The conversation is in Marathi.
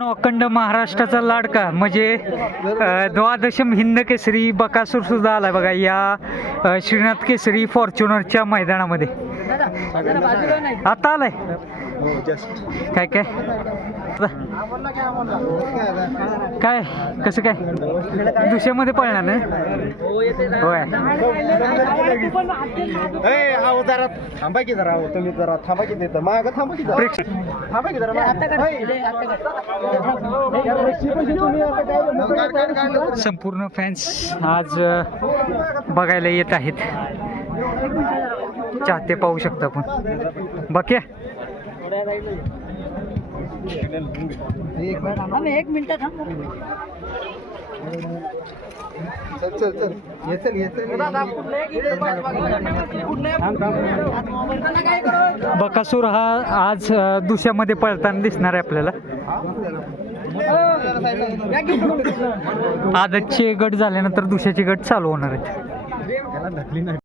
अखंड महाराष्ट्राचा लाडका म्हणजे द्वादशम हिंद केसरी बकासूर सुद्धा आलाय बघा या श्रीनाथ केसरी फॉर्च्युनरच्या मैदानामध्ये. आता आलाय. काय काय? काय कसं काय? दुसऱ्यामध्ये पळणार ना? होय. जरा थांबा की जरा अहो, तुम्ही जरा थांबा की तिथं. माग थांबा की जरा. थांबा की जरा संपूर्ण फॅन्स आज बघायला येत आहेत. चाहते पाहू शकता आपण. बाकी एक मिनिट थांब. चल चल चल. ये चल ये चल. बकासूर हा आज दुसऱ्यामध्ये पळताना दिसणार आहे आपल्याला. आदतचे गट झाल्यानंतर दुसऱ्याचे गट चालू होणार आहेत.